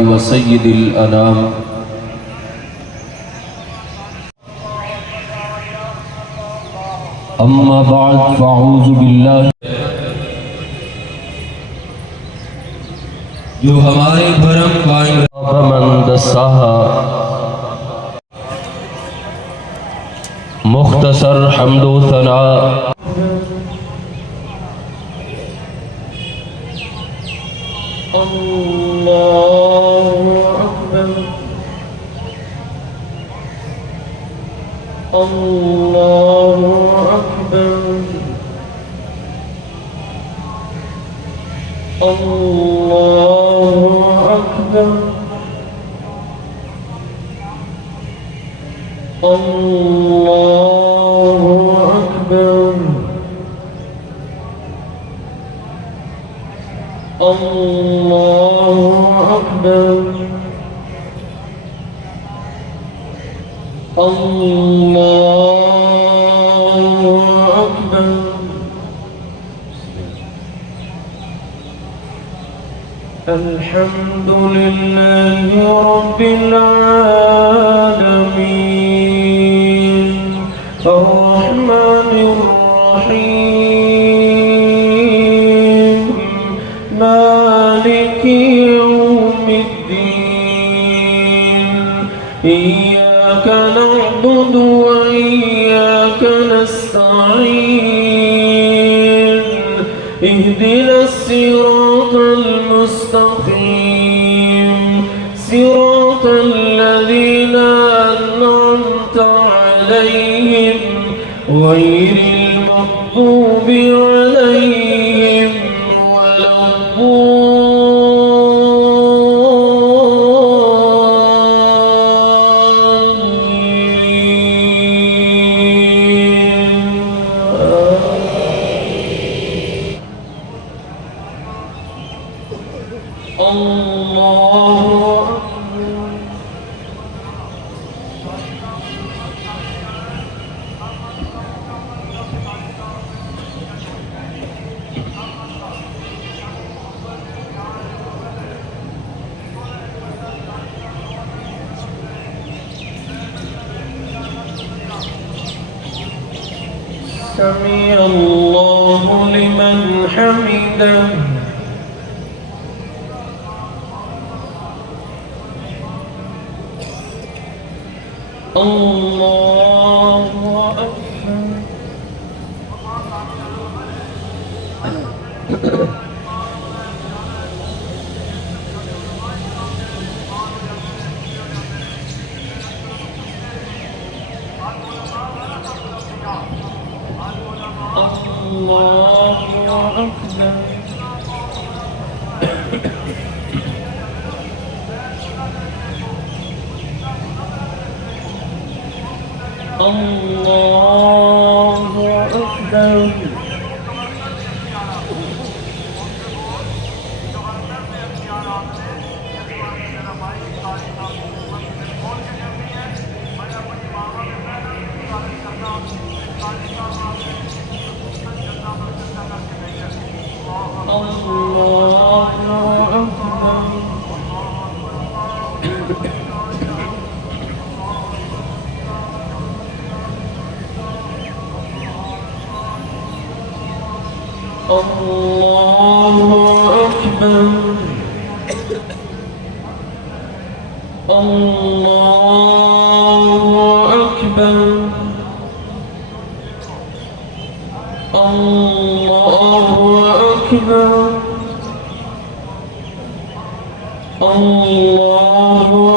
وسيد الأنام أما بعد فأعوذ بالله जो हमारी भरम मुख्तसर हम्दो सना अल्लाहु अकबर अल्लाहु अकबर अल्लाहु अकबर अल्लाहु अकबर अल्लाहु अकबर अल्लाहु अकबर अल्हम्दुलिल्लाहि रब्बिल आलमीन अर्रहमानिर रहीम मालिकी यौमिद्दीन इय्याका नअबुदु व इय्याका नस्तa'ीन इहदिनास सिरातल मुस्तक़ीम सिरातल लज़ीना अन'अमता अलैहिम गैरिल मग़्दूबि अलैहिम سمع الله لمن حمده الله أكبر الله أكبر الله أكبر الله